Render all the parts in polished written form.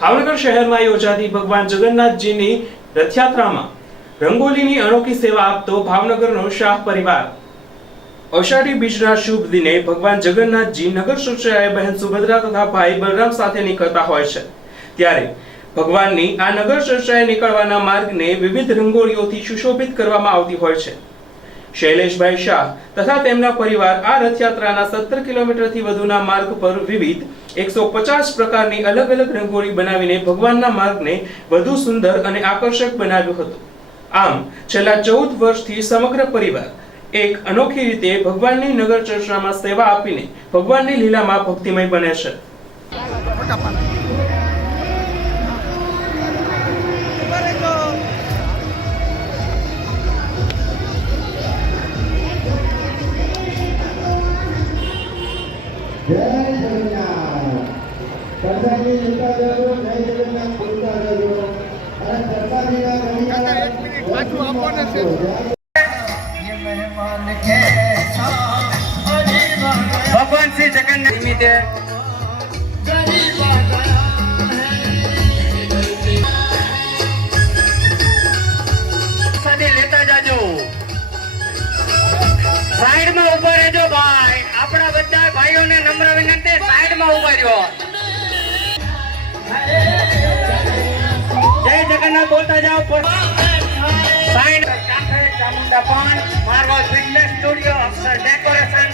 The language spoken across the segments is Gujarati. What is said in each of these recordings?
ભાવનગર શહેરમાં યોજાતી ભગવાન જગન્નાથજીની રથયાત્રામાં રંગોલીની અનોખી સેવા આપતો ભાવનગરનો શાહ પરિવાર। અષાઢી બીજના શુભ દિને ભગવાન જગન્નાથજી નગર સુરક્ષાએ બહેન સુભદ્રા તથા ભાઈ બલરામ સાથે નીકળતા હોય છે, ત્યારે ભગવાનની આ નગર ચર્ચાએ નીકળવાના માર્ગને વિવિધ રંગોળીઓથી સુશોભિત કરવામાં આવતી હોય છે। શૈલેષભાઈ શાહ તથા તેમના પરિવાર આ રથયાત્રાના 17 કિલોમીટરથી વધુના માર્ગ પર વિવિધ 150 પ્રકારની અલગ અલગ રંગોળી બનાવીને ભગવાનના માર્ગને વધુ સુંદર અને આકર્ષક બનાવ્યો હતો। આમ છેલ્લા 14 વર્ષથી સમગ્ર પરિવાર એક અનોખી રીતે ભગવાનની નગર ચર્ચામાં સેવા આપીને ભગવાનની લીલામાં ભક્તિમય બને છે। જય જગન્નાથ પ્રજાની લીલા જજો જય જગન્નાથ બોલતા જજો અને સરકારીના ઘણીયા એક મિનિટ પાછું આપવાના છે ये मेहमान के भगवान श्री जगन्नाथ निमित्ते सादी लेता जाजो साइड में ऊपर રહેજો ભાઈ આપણા બધા ભાઈઓને નમ્ર વિનંતી સાઈડ માં ઊભા રહ્યો। જય જગન્નાથ બોલતા જાઓ સાઈડ ચામુંડા પણ marvel fitness studio Akshar decoration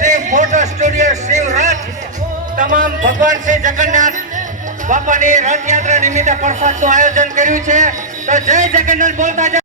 Shiv photo studio Shiv Rath તમામ ભગવાન શ્રી જગન્નાથ બાપાની રથયાત્રા નિમિત્તે પ્રસાદનું આયોજન કર્યું છે। તો જય જગન્નાથ બોલતા જાઓ।